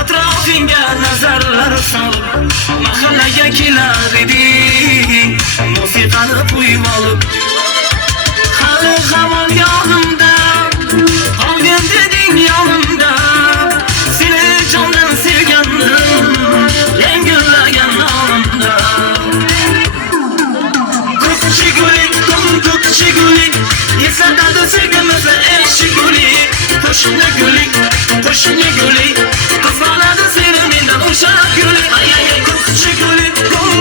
atrofingga nazarlar sol. Mahallaga kelar eding, musiqani qo'yib olib. Hali hamon yonimda, qolgin deding yonimda. Seni jondan sevgandim, yangillagan olamda. Ko'kchi gulik, ko'kchi gulik, eslatadi sevgimizni eshik gulik. Qo'shni gulik, qo'shni gulik, qizg'anadi seni mendan o'sha gulik. Ay ay ay, ko'kchi gulik,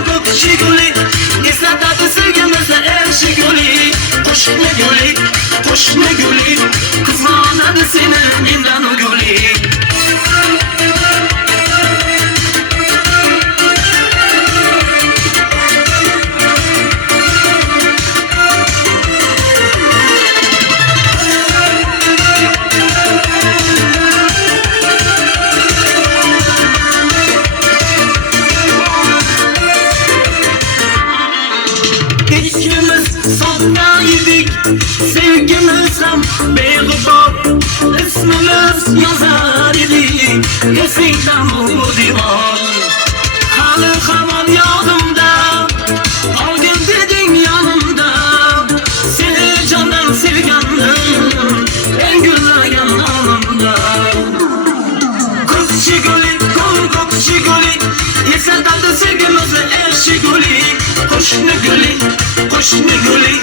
ko'kchi gulik, eslatadi sevgimizni eshik gulik. Qo'shni gulik, qo'shni gulik, qizg'anadi seni mendan o gulik. İkimiz sodda yedik, sevgimiz ham beg'ubor. İsmimiz yozar edik, esingdan bu divor. Hali hamon yonimda, qolgin deding yonimda. Seni jondan sevgandim, yangillagan olamda. Ko'kchi gulik, ko'kchi gulik, eslatadi sevgimizni eshik gulik. Qo'shni gulik, qo'shni gulik,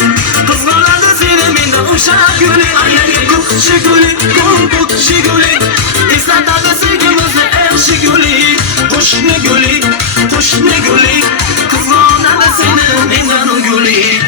qizg'anadi seni mendan o'sha gulik. Ay ay ay, ko'kchi gulik, ko'kchi gulik, eslatadi sevgimizni eshik gulik. Qo'shni gulik, qo'shni gulik, qizg'anadi seni mendan o gulik.